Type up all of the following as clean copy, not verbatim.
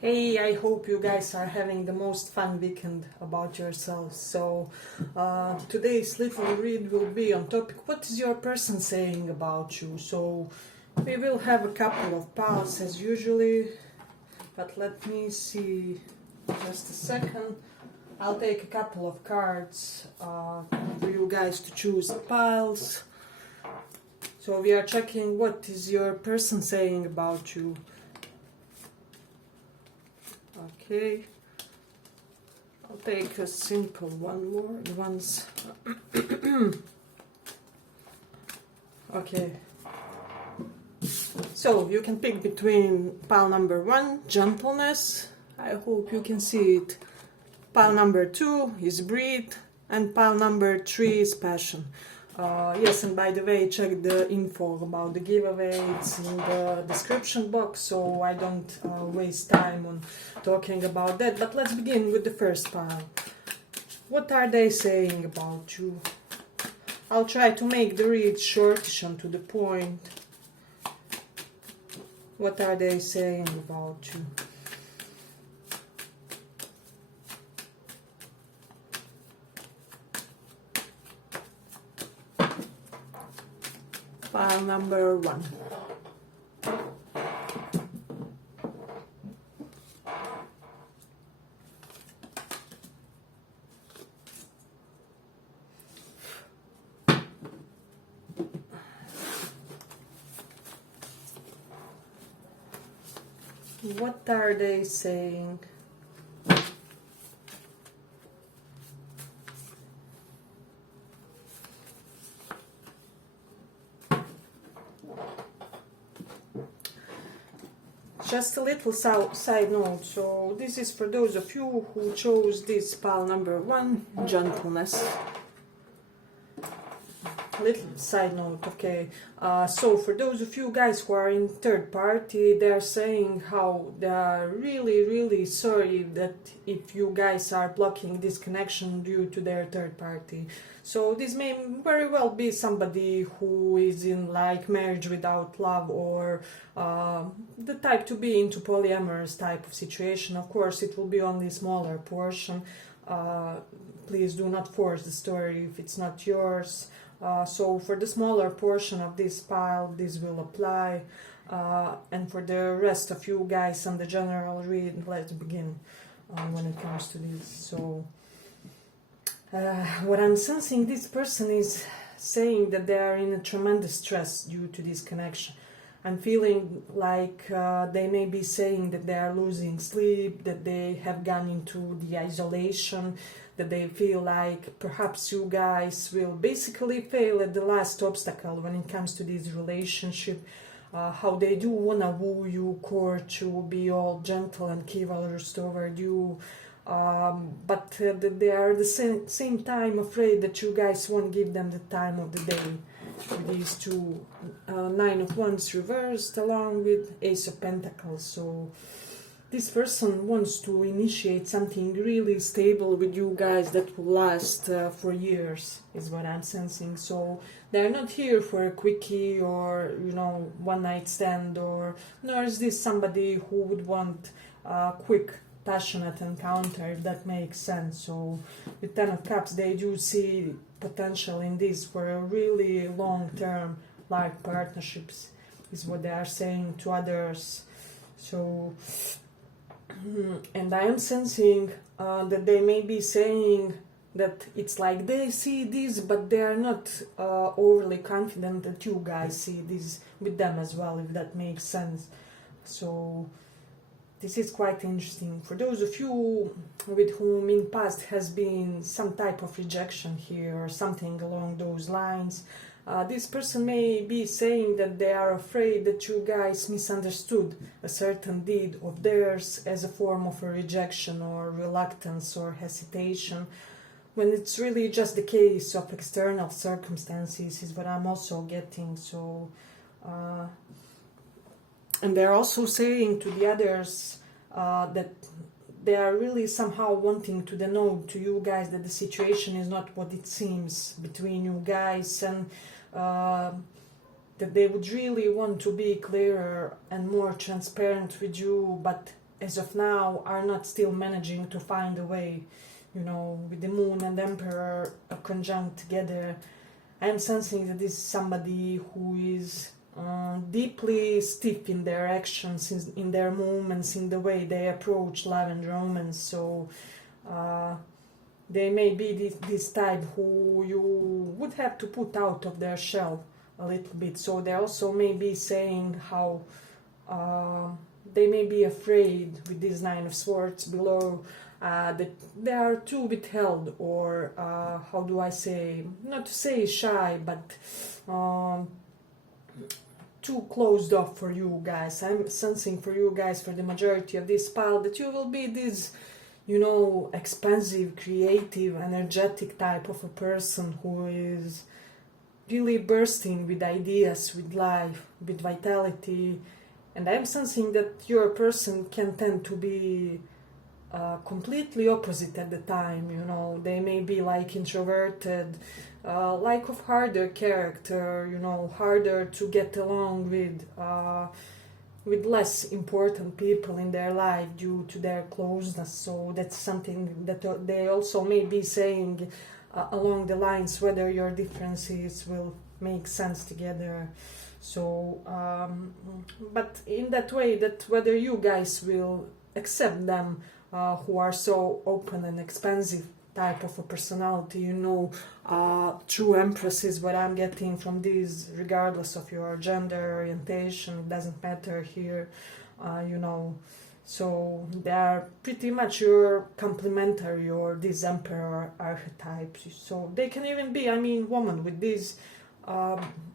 Hey, I hope you guys are having the most fun weekend about yourselves. So, today's little read will be on topic what is your person saying about you? So, we will have a couple of piles as usually, but let me see just a second. I'll take a couple of cards for you guys to choose the piles. So, we are checking what is your person saying about you. Okay, I'll take a simple one more once. Okay, so you can pick between pile number 1, gentleness. I hope you can see it. Pile number 2 is breathe, and pile number 3 is passion. Yes, and by the way, check the info about the giveaway. It's in the description box, so I don't waste time on talking about that. But let's begin with the first pile. What are they saying about you? I'll try to make the read shortish and to the point. What are they saying about you? Pile number 1. What are they saying? Just a little side note, so this is for those of you who chose this pile number 1, gentleness. Little side note, okay. So for those of you guys who are in third party, they're saying how they are really sorry that if you guys are blocking this connection due to their third party. So this may very well be somebody who is in like marriage without love, or the type to be into polyamorous type of situation. Of course, it will be only a smaller portion. Please do not force the story if it's not yours. So for the smaller portion of this pile, this will apply, and for the rest of you guys on the general read, let's begin when it comes to this. So what I'm sensing, this person is saying that they are in a tremendous stress due to this connection. I'm feeling like they may be saying that they are losing sleep, that they have gone into the isolation, that they feel like perhaps you guys will basically fail at the last obstacle when it comes to this relationship. How they do wanna woo you, court you, be all gentle and chivalrous toward you, but they are at the same time afraid that you guys won't give them the time of the day. With these two, Nine of Wands reversed along with Ace of Pentacles. So this person wants to initiate something really stable with you guys that will last for years, is what I'm sensing. So they're not here for a quickie or, one night stand, or nor is this somebody who would want a quick passionate encounter, if that makes sense. So with Ten of Cups, they do see potential in this for a really long-term life partnerships, is what they are saying to others. So and I am sensing that they may be saying that it's like they see this, but they are not overly confident that you guys see this with them as well, if that makes sense. So this is quite interesting. For those of you with whom in past has been some type of rejection here or something along those lines, this person may be saying that they are afraid that you guys misunderstood a certain deed of theirs as a form of a rejection or reluctance or hesitation, when it's really just the case of external circumstances, is what I'm also getting. So and they're also saying to the others that they are really somehow wanting to denote to you guys that the situation is not what it seems between you guys, and that they would really want to be clearer and more transparent with you, but as of now, are not still managing to find a way, with the moon and emperor conjunct together. I am sensing that this is somebody who is deeply stiff in their actions, in their movements, in the way they approach love and romance. So they may be this type who you would have to put out of their shell a little bit. So they also may be saying how they may be afraid with this Nine of Swords below, that they are too withheld, or how do I say, not to say shy, but too closed off for you guys. I'm sensing for you guys, for the majority of this pile, that you will be this, expansive, creative, energetic type of a person who is really bursting with ideas, with life, with vitality. And I'm sensing that your person can tend to be completely opposite at the time. They may be like introverted, like of harder character, harder to get along with less important people in their life due to their closeness. So that's something that they also may be saying along the lines, whether your differences will make sense together. So but in that way, that whether you guys will accept them, who are so open and expansive type of a personality, true Empress is what I'm getting from this, regardless of your gender orientation, it doesn't matter here, so they are pretty much your complementary, or these Emperor archetypes. So they can even be, woman with this,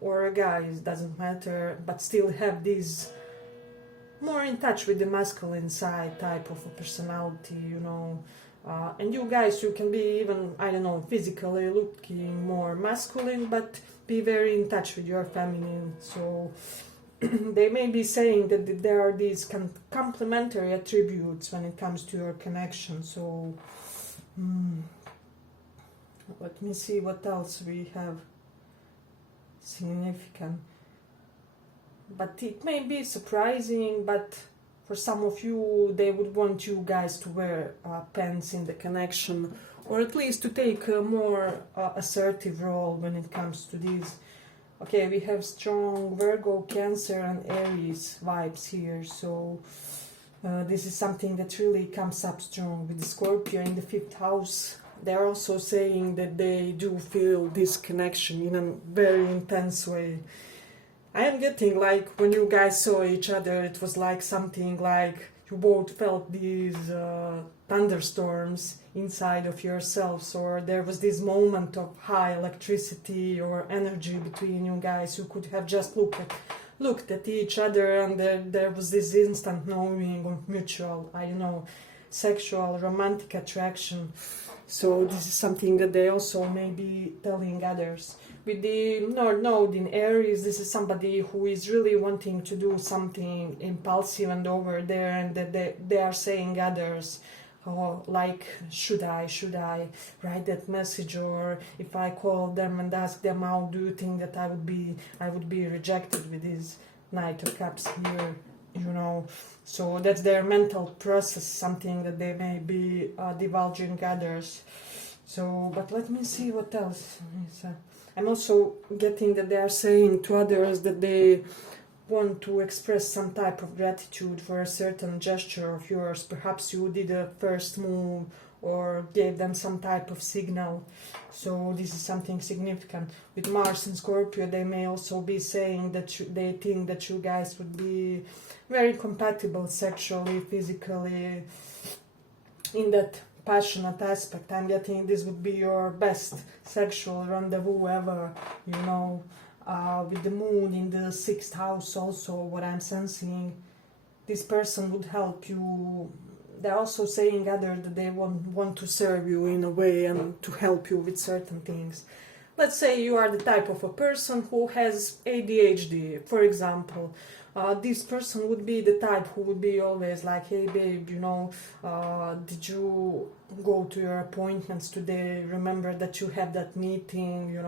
or a guy, it doesn't matter, but still have this more in touch with the masculine side type of a personality, and you guys, you can be even, physically looking more masculine, but be very in touch with your feminine. So they may be saying that there are these complementary attributes when it comes to your connection. So let me see what else we have significant. But it may be surprising, but for some of you, they would want you guys to wear pants in the connection, or at least to take a more assertive role when it comes to this. Okay, we have strong Virgo, Cancer and Aries vibes here, so this is something that really comes up strong with the Scorpio in the 5th house. They're also saying that they do feel this connection in a very intense way. I am getting like when you guys saw each other, it was like something like you both felt these thunderstorms inside of yourselves, or there was this moment of high electricity or energy between you guys. You could have just looked at each other, and there was this instant knowing of mutual, sexual, romantic attraction. So this is something that they also may be telling others. With the North Node in Aries, this is somebody who is really wanting to do something impulsive and over there, and that they are saying others, like, should I write that message, or if I call them and ask them out, do you think that I would be rejected with this Knight of Cups here, So that's their mental process, something that they may be divulging others. So, but let me see what else. I'm also getting that they are saying to others that they want to express some type of gratitude for a certain gesture of yours. Perhaps you did a first move or gave them some type of signal. So this is something significant. With Mars in Scorpio, they may also be saying that they think that you guys would be very compatible sexually, physically, in that passionate aspect. I'm getting this would be your best sexual rendezvous ever, with the moon in the 6th house also, what I'm sensing, this person would help you. They're also saying others that they want to serve you in a way and to help you with certain things. Let's say you are the type of a person who has ADHD, for example. This person would be the type who would be always like, hey babe, did you go to your appointments today? Remember that you have that meeting,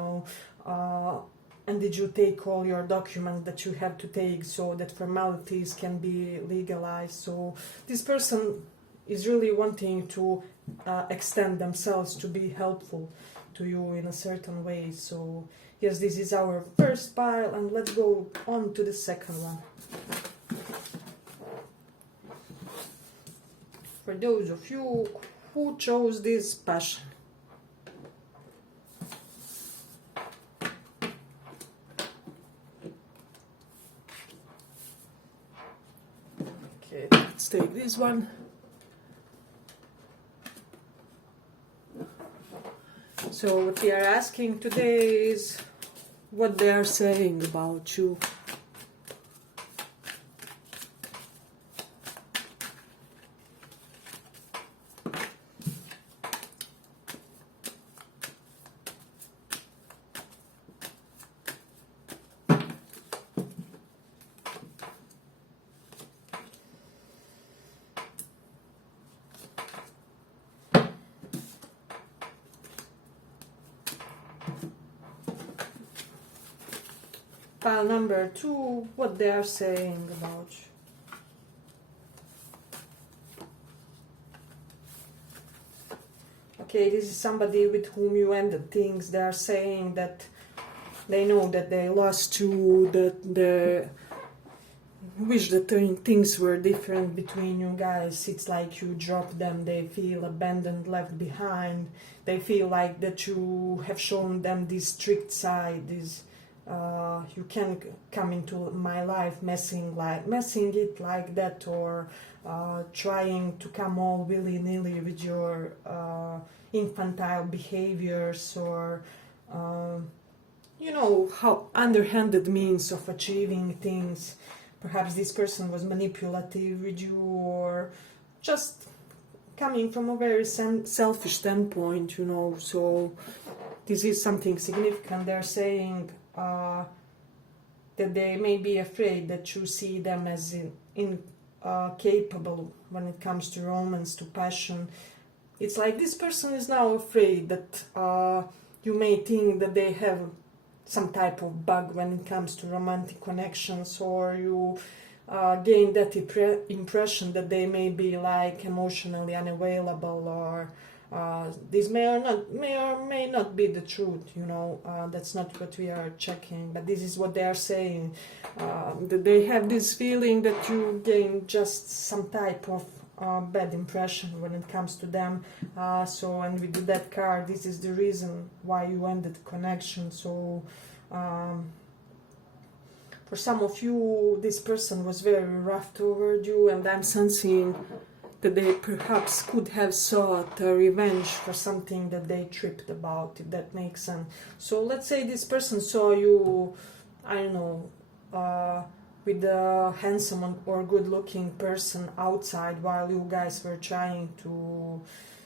and did you take all your documents that you have to take so that formalities can be legalized? So this person is really wanting to extend themselves to be helpful to you in a certain way. So yes, this is our first pile, and let's go on to the second one. For those of you who chose this passion. Okay, let's take this one. So what we are asking today is what they are saying about you. Pile number 2, what they are saying about you. Okay, this is somebody with whom you ended things. They are saying that they know that they lost you, that they wish that things were different between you guys. It's like you dropped them. They feel abandoned, left behind. They feel like that you have shown them this strict side, this you can come into my life messing it like that, or trying to come all willy-nilly with your infantile behaviors, or you know, how underhanded means of achieving things. Perhaps this person was manipulative with you, or just coming from a very selfish standpoint, you know. So this is something significant. They're saying that they may be afraid that you see them as incapable when it comes to romance, to passion. It's like this person is now afraid that you may think that they have some type of bug when it comes to romantic connections, or you gain that impression that they may be like emotionally unavailable, or this may or may not be the truth, you know. That's not what we are checking, but this is what they are saying, that they have this feeling that you gain just some type of bad impression when it comes to them. So, and with that card, this is the reason why you ended the connection. So for some of you, this person was very rough toward you, and I'm sensing that they perhaps could have sought revenge for something that they tripped about, if that makes sense. So let's say this person saw you, I don't know, with a handsome or good-looking person outside while you guys were trying to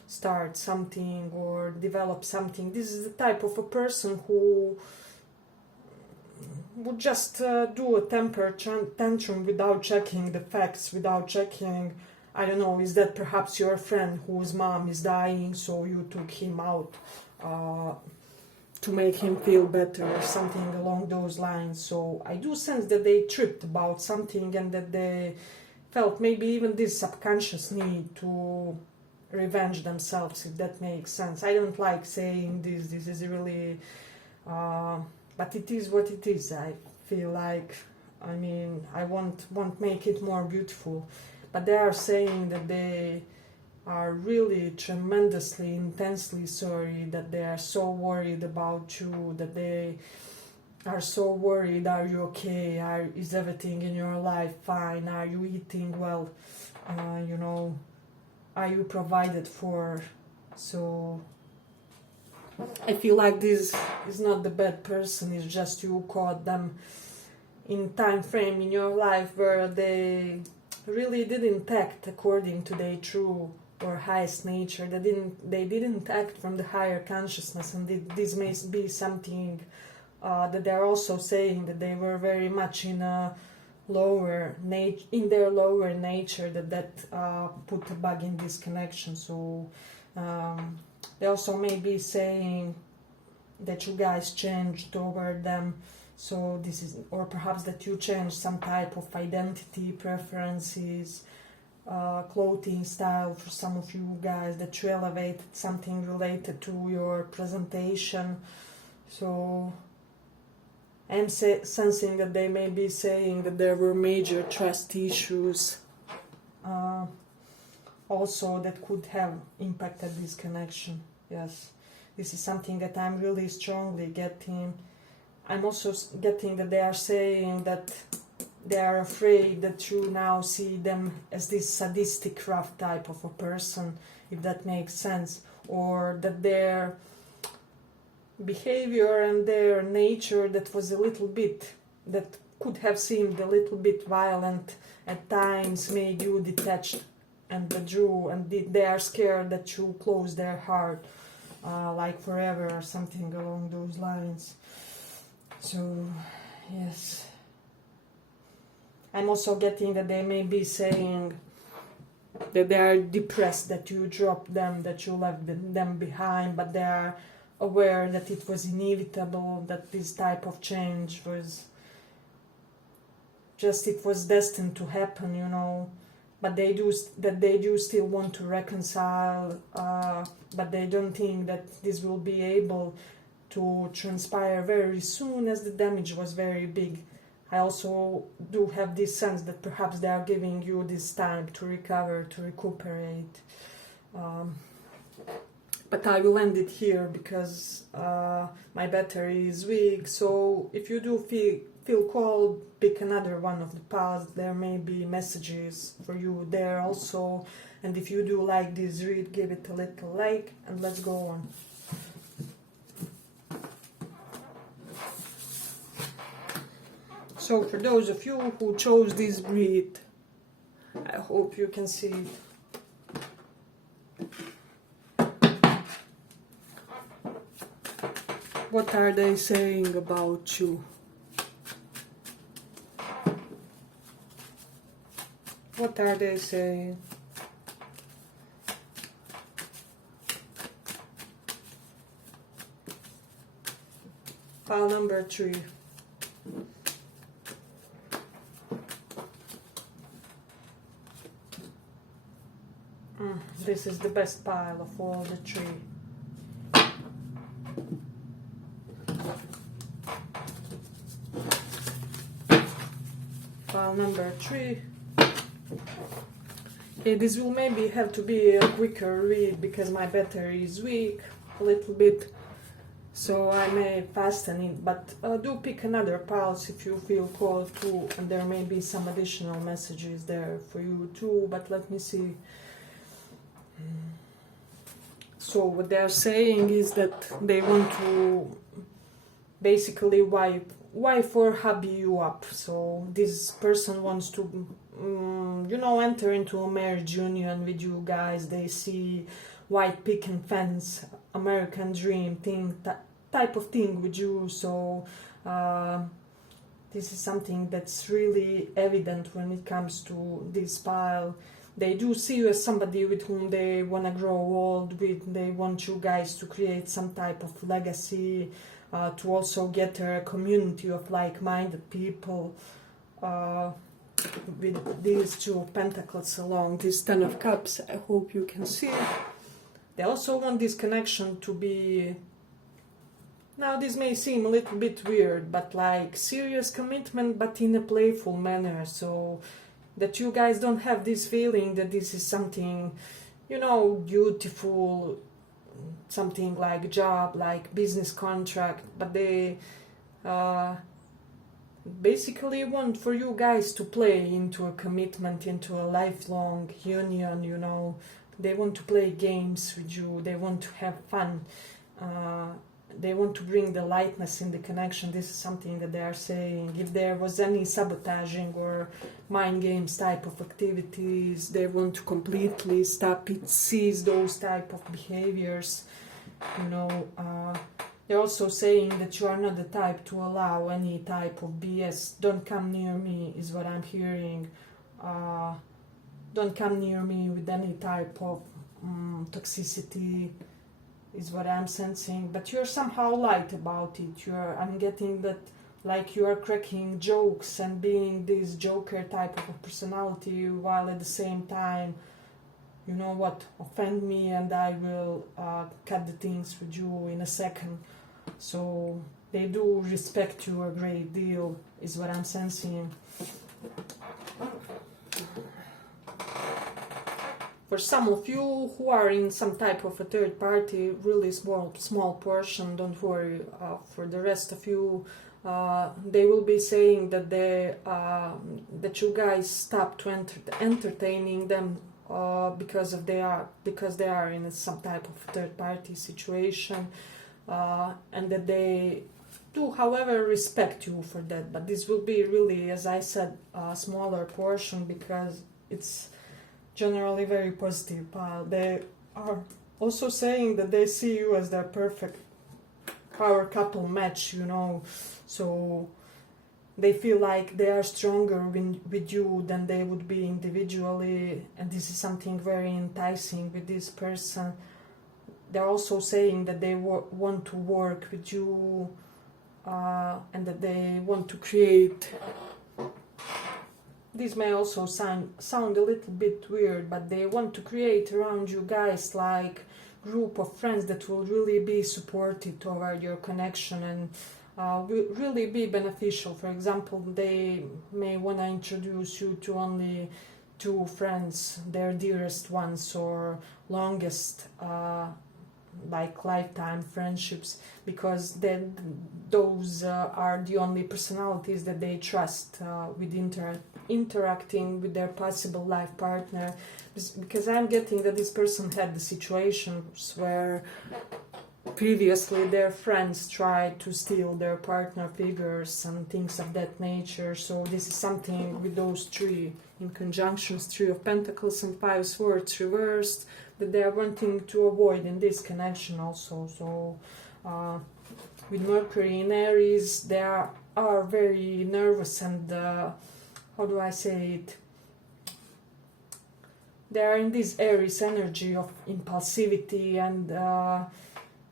start something or develop something. This is the type of a person who would just do a temper tantrum without checking the facts, without checking, I don't know, is that perhaps your friend whose mom is dying, so you took him out to make him feel better, or something along those lines. So I do sense that they tripped about something, and that they felt maybe even this subconscious need to revenge themselves, if that makes sense. I don't like saying this is really but it is what it is. I feel like, I mean, I won't make it more beautiful, but they are saying that they are really tremendously, intensely sorry, that they are so worried about you, that they are so worried. Are you okay? Is everything in your life fine? Are you eating well? You know, are you provided for? So I feel like this is not the bad person, it's just you caught them in time frame in your life where they really didn't act according to their true or highest nature. They didn't act from the higher consciousness, and this may be something that they're also saying, that they were very much in a lower their lower nature, that put a bug in this connection. So they also may be saying that you guys changed toward them, So this is, or perhaps that you change some type of identity, preferences, clothing style for some of you guys, that you elevated something related to your presentation. So I'm sensing that they may be saying that there were major trust issues also that could have impacted this connection. Yes, this is something that I'm really strongly getting. I'm also getting that they are saying that they are afraid that you now see them as this sadistic, rough type of a person, if that makes sense, or that their behavior and their nature that was a little bit, that could have seemed a little bit violent at times, made you detached and withdrew, and they are scared that you close their heart like forever or something along those lines. So yes, I'm also getting that they may be saying that they are depressed that you dropped them, that you left them behind, but they are aware that it was inevitable, that this type of change was just, it was destined to happen, you know. But they do still want to reconcile, but they don't think that this will be able to transpire very soon, as the damage was very big. I also do have this sense that perhaps they are giving you this time to recover, to recuperate. But I will end it here because my battery is weak. So if you do feel called, pick another one of the piles. There may be messages for you there also. And if you do like this read, give it a little like, and let's go on. So for those of you who chose this breed, I hope you can see it. What are they saying about you? What are they saying? Pile number 3. This is the best pile of all the 3. Pile number 3. Okay, this will maybe have to be a quicker read because my battery is weak a little bit, so I may fasten it, but do pick another pulse if you feel called to, and there may be some additional messages there for you too, but let me see. So what they are saying is that they want to basically wife or hubby you up. So this person wants to enter into a marriage union with you guys. They see white picket fence, American dream thing, type of thing with you. So this is something that's really evident when it comes to this pile. They do see you as somebody with whom they want to grow old with. They want you guys to create some type of legacy, to also get a community of like-minded people. With these 2 of Pentacles along this 10 of Cups, I hope you can see. They also want this connection to be, now this may seem a little bit weird, but like serious commitment, but in a playful manner. So that you guys don't have this feeling that this is something, beautiful, something like job, like business contract, but they basically want for you guys to play into a commitment, into a lifelong union. They want to play games with you, they want to have fun, they want to bring the lightness in the connection. This is something that they are saying. If there was any sabotaging or mind games type of activities, they want to completely stop it, cease those type of behaviors. They're also saying that you are not the type to allow any type of BS. Don't come near me is what I'm hearing. Don't come near me with any type of toxicity is what I'm sensing. But you're somehow light about it. I'm getting that like you are cracking jokes and being this joker type of a personality, while at the same time, you know what, offend me and I will cut the things with you in a second. So they do respect you a great deal, is what I'm sensing. For some of you who are in some type of a third party, really small portion, don't worry. For the rest of you, they will be saying that that you guys stop to entertaining them because they are in some type of third party situation, and that they do, however, respect you for that. But this will be really, as I said, a smaller portion, because it's generally very positive. They are also saying that they see you as their perfect power couple match, you know, so they feel like they are stronger with you than they would be individually, and this is something very enticing with this person. They're also saying that they want to work with you, and that they want to create. This may also sound a little bit weird, but they want to create around you guys like group of friends that will really be supportive toward your connection and will really be beneficial. For example, they may want to introduce you to only 2 friends, their dearest ones or longest like lifetime friendships, because then those are the only personalities that they trust with interacting with their possible life partner. Because I'm getting that this person had the situations where previously their friends tried to steal their partner figures and things of that nature. So this is something with those 3 in conjunctions, 3 of Pentacles and 5 Swords reversed, that they are wanting to avoid in this connection also. So with Mercury in Aries, they are very nervous and how do I say it? They are in this Aries energy of impulsivity and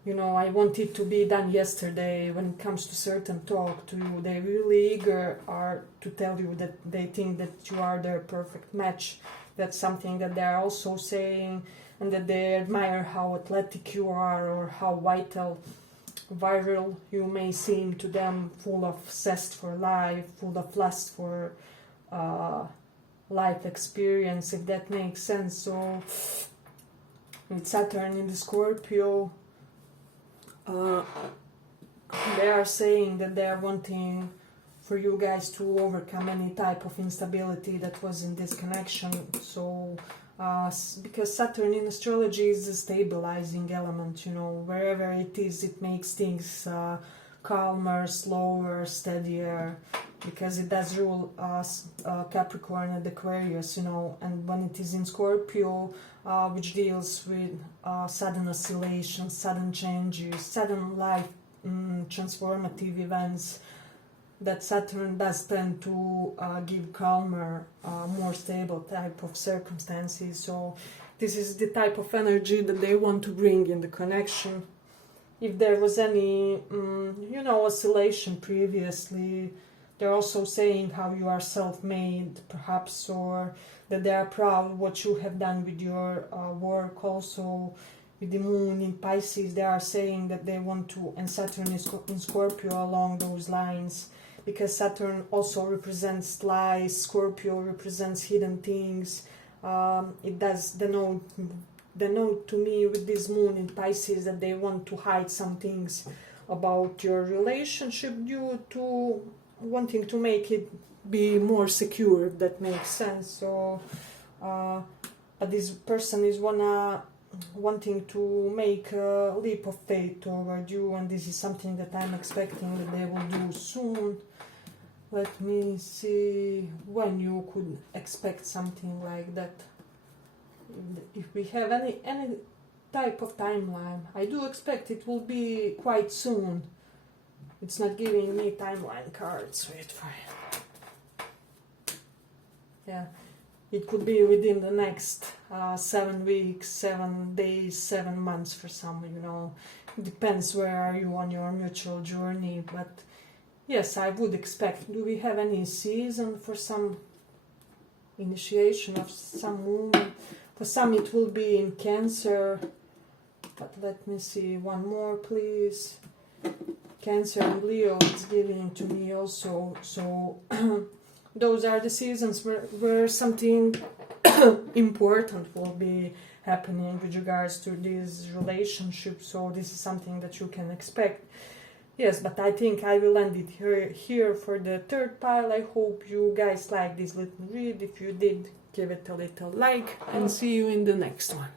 you know, I want it to be done yesterday. When it comes to certain talk to you, they really eager are to tell you that they think that you are their perfect match. That's something that they are also saying, and that they admire how athletic you are or how viral you may seem to them, full of zest for life, full of lust for life experience, if that makes sense. So with Saturn in the Scorpio, they are saying that they are wanting for you guys to overcome any type of instability that was in this connection. So because Saturn in astrology is a stabilizing element, you know, wherever it is, it makes things calmer, slower, steadier, because it does rule Capricorn and Aquarius, you know. And when it is in Scorpio, which deals with sudden oscillations, sudden changes, sudden life transformative events, that Saturn does tend to give calmer, more stable type of circumstances. So this is the type of energy that they want to bring in the connection. If there was any, you know, oscillation previously, they're also saying how you are self-made, perhaps, or that they are proud what you have done with your work. Also, with the moon in Pisces, they are saying that they want to, and Saturn is in Scorpio along those lines, because Saturn also represents lies, Scorpio represents hidden things. It does denote to me with this moon in Pisces that they want to hide some things about your relationship due to wanting to make it be more secure, if that makes sense. So but this person is wanting to make a leap of faith toward you, and this is something that I'm expecting that they will do soon. Let me see when you could expect something like that. If we have any type of timeline, I do expect it will be quite soon. It's not giving me timeline cards. Wait for it. Yeah, it could be within the next 7 weeks, 7 days, 7 months for some, you know. It depends where are you on your mutual journey, but Yes, I would expect. Do we have any season for some initiation of some movement? For some it will be in Cancer, but let me see one more, please. Cancer and Leo is giving to me also. So those are the seasons where something important will be happening with regards to this relationship. So this is something that you can expect. Yes, but I think I will end it here for the third pile. I hope you guys like this little read. If you did, give it a little like and see you in the next one.